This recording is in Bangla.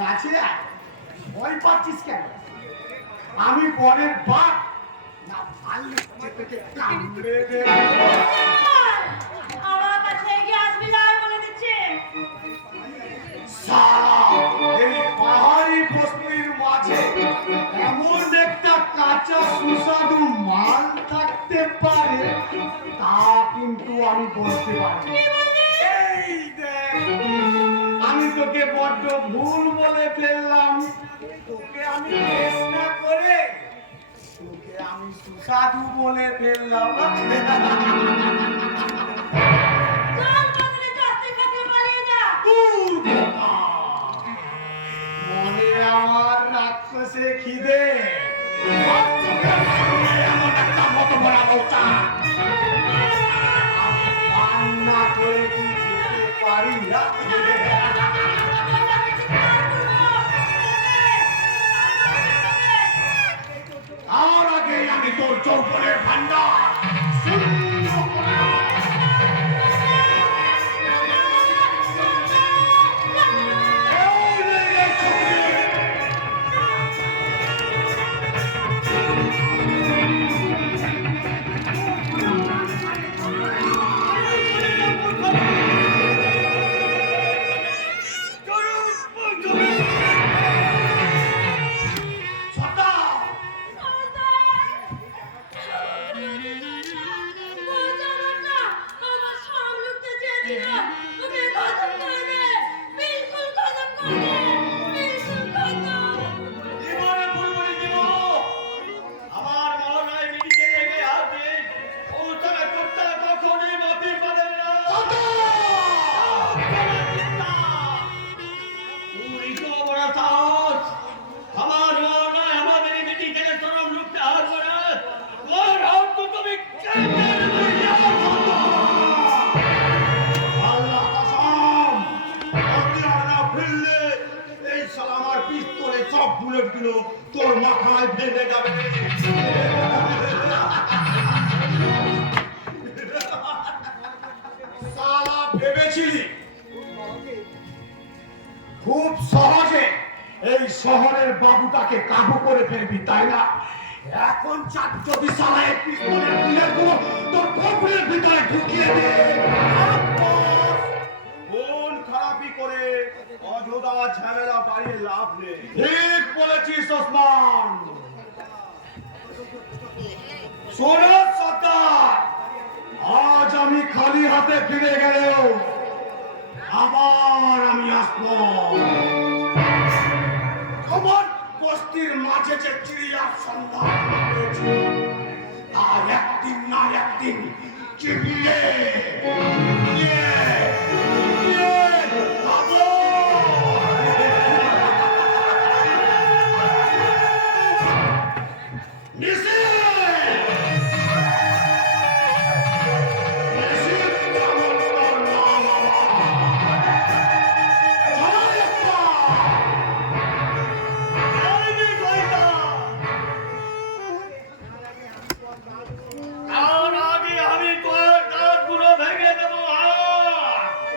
কাছে আয়। ভয় পাচ্ছিস কেন? আমি বনের বাঘ না, ভাল্লুক চেপে কামড়ে দেব। আমার কাছে এগিয়ে আসবি না বলে দিচ্ছে। সারা এই পাহাড়ি বস্তির মাঝে এমন একটা কাঁচা সুস্বাদু মাল থাকতে পারে তা কিন্তু আমি বলতে পারি। এই দেখ, আমি তোকে বড্ড ভুল বলে ফেললাম। তোকে আমি শেষ না করে তোকে আমি সুস্বাদু বলে ফেললাম। চল বদলে কাছে কাছে পালিয়ে যা। দূর বাবা, মনে আমার রাক্ষসে খিদে, আর চোখের সামনে এমন একটা মত বড় মৌচা। আমি পান না করে কি যেতে পারি না? তার আগে আমি তোর চৌপনের ভান্ডার শূন্য করে এই রে রে ছুরি। সর্দার! জীবনে ফুলমণি জীবন, আমার মহারায় নিজেকে রেগে হাতে পৌঁছাবে করতে কখনই মাফি পাবেন না। তুই তো বড় সাহস, আমার মহারায় আমাদের এই মিটিংকে চরম রূপে হার করে তোর হাত তো তুমি কেটে নেবে। আল্লাহ কসম, আপনি আর না ফিরলে এই শালা আমার পিস্তলে সব বুলেটগুলো তোর মাথায় ভেঙে যাবে। শালা ভেবেছিলি খুব সহজে এই শহরের বাবুটাকে কাবু করে ফেলবি, তাই না? এখন চার যদি শালা এই পিস্তলের বুলেটগুলো তোর কপালের ভিতরে ঢুকিয়ে দে। মন খারাপি করে অযথা ঝামেলা বাড়িয়ে লাভ নেই। ঠিক বলেছিস ওসমান। শোনো সর্দার, আজ আমি খালি হাতে ফিরে গেলেও আবার আমি আসবো। আমার বস্তির মাঝে যে চিড়িয়ার সন্ধান পেয়েছি